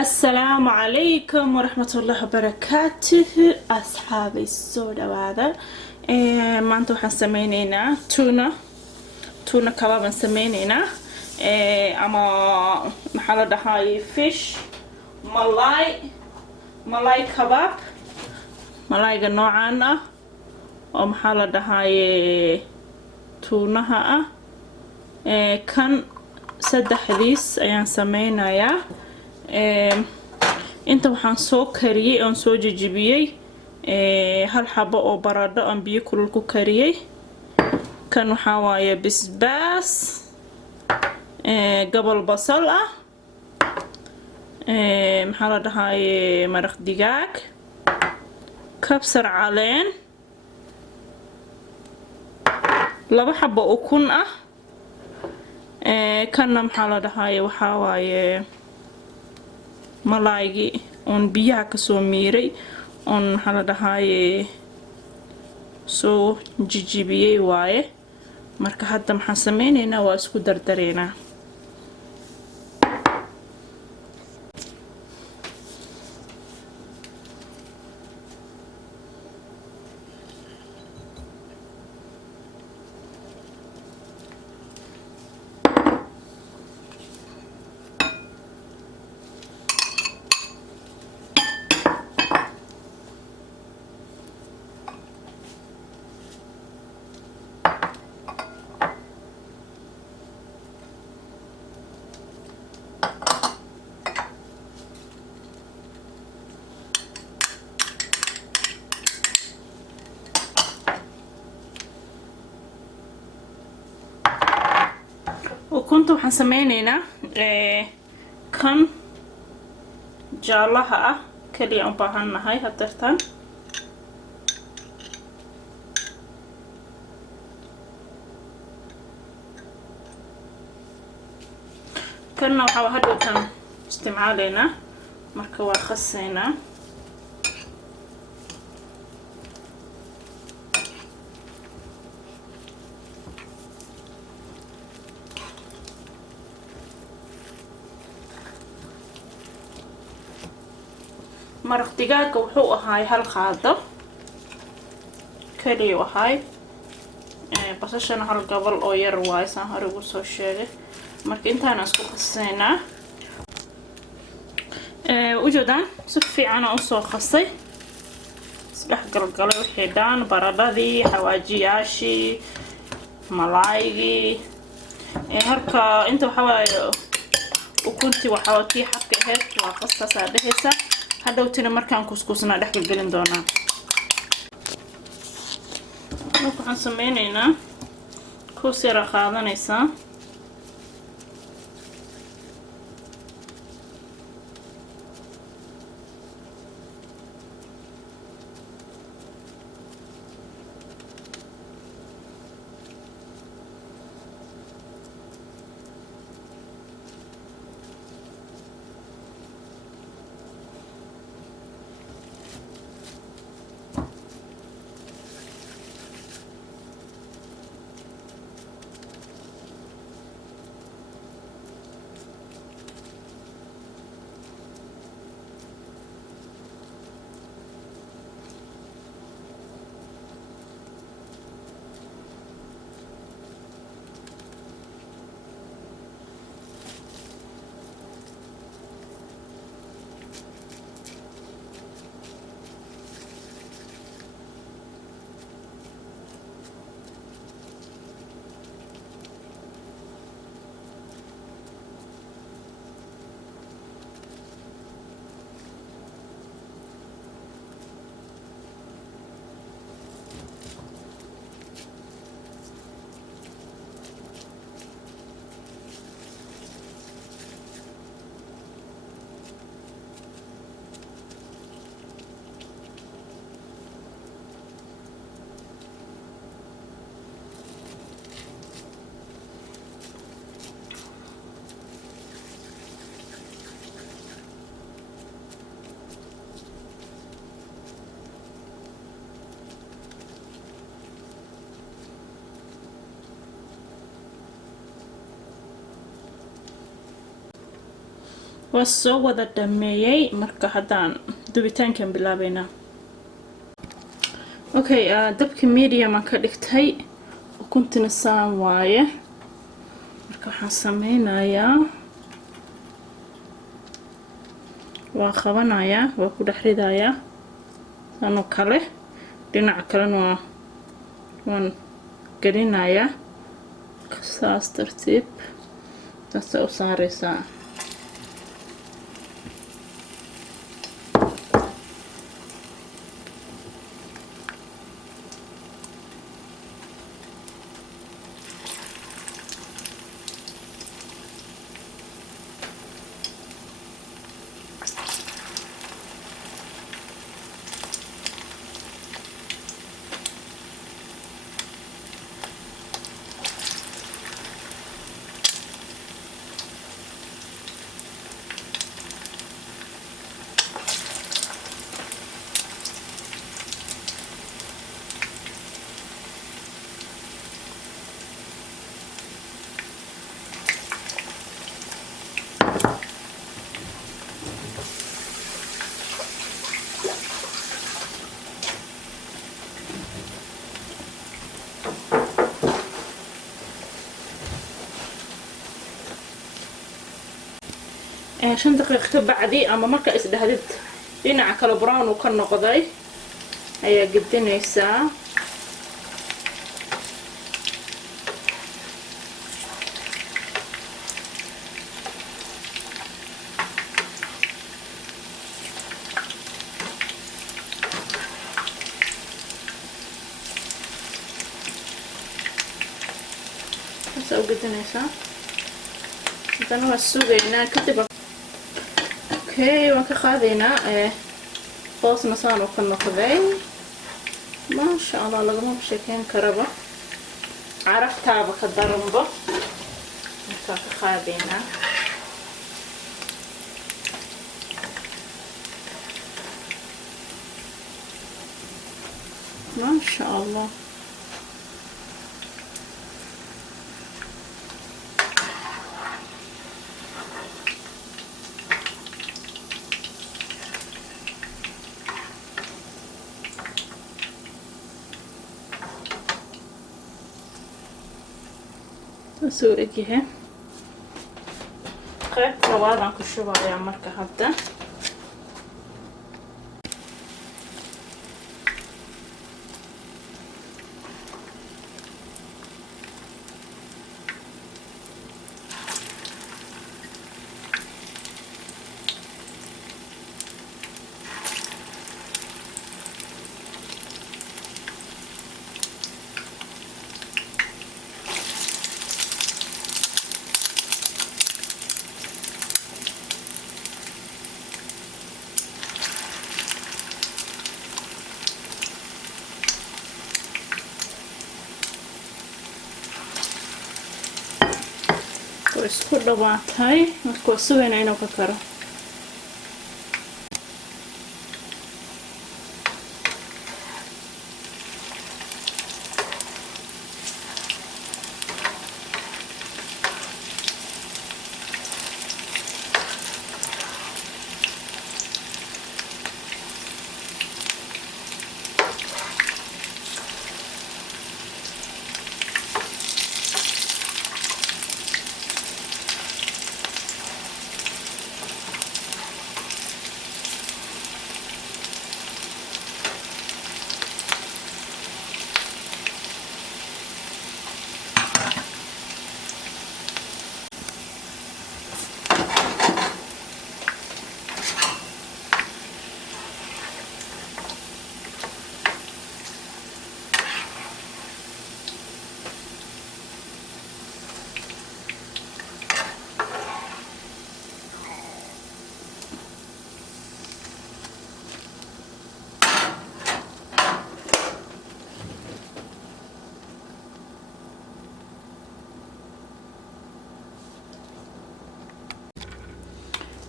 السلام عليكم ورحمة الله وبركاته أصحابي السودا هذا ما أنتو حنسمينينا تونة كباب نسمينينا أما محل ده هاي فيش ملاي كباب ملاي نوعنا ومحل ده هاي تونة كان saddexdiis ayaan sameynayaa inta waxaan soo kariyay oo soo jajabiyay hal xabo oo baradho aan biyo kulul ku kariyay kan waxa waaye basbaas gabal basal ah maxaa la dhahay maraq digaag kabsar caleen laba xabo ukun ah kana maxaa la dhahay waxa waaye malaaygi on biyaha ka soo miiray on maxaa la dhahay soo jijibiyay waaye marka hadda maxaan sameynaynaa waa isku dardareynaa وكنت waxaan sameynaynaa kan jaalaha ah kaliya u baahanahay hadartan kana waxa hadhowtan isticmaaleynaa marka waa khaseynaa maraq digaaga wuxuu ahaay hal qaado kaliya wahay basashana hal gabal oo yar waay saan hore ugu soo sheegay marka intaan isku qaseynaa ujeedaan si fiican aan u soo qasay isdhex galgalay wixii dhan baradhadii xawaajiyaashii malaaygi harka inta waxa waaye ukuntii waxa waa tii xabka ahayd waa qastaas dhexeysa hadhowtina markaan kuskusnaa dhex galgelin doonaa waxaan sameynaynaa kuus yara qaadanaysaa وسو ودا دميي marka hadaan dubitaankan bilaabayna okay dabka medium ka dhigtay ukuntina saan waaye marka waxaan sameynayaa waa qabanayaa waa ku dhaxridayaa ano kale dhinaca kalena waan gelinayaa saas tartiib taas oo saaraysa عشان دقيقة بعدي أما مركا إسدهدت لينا كلا براون وكان نقضي هيا قدنا الساعة هسا قدنا الساعة إذا السوق هنا كتب اوكي وكخذينا قوس نصان وكنا قذين ما شاء الله لقمه بشكل كربة عرفتها بكدرنبه وكخذينا ما شاء الله soo egyahay qaybta labaad aan ku shubayaa marka hadda isku dhawaatay marka suugayna inuu ka karo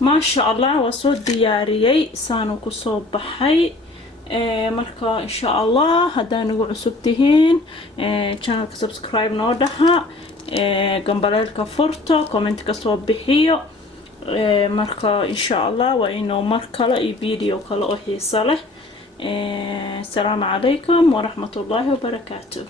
ما شاء الله وسو دياريي سانو كسو بحي marka insha Allah hadaan ugu cusubtihiin channelka subscribe noo dhaha gambaleelka furto comment ka soo bixiyo marka insha Allah waa inuu mar kale iyo video kale oo xiiso leh. السلام عليكم ورحمة الله وبركاته.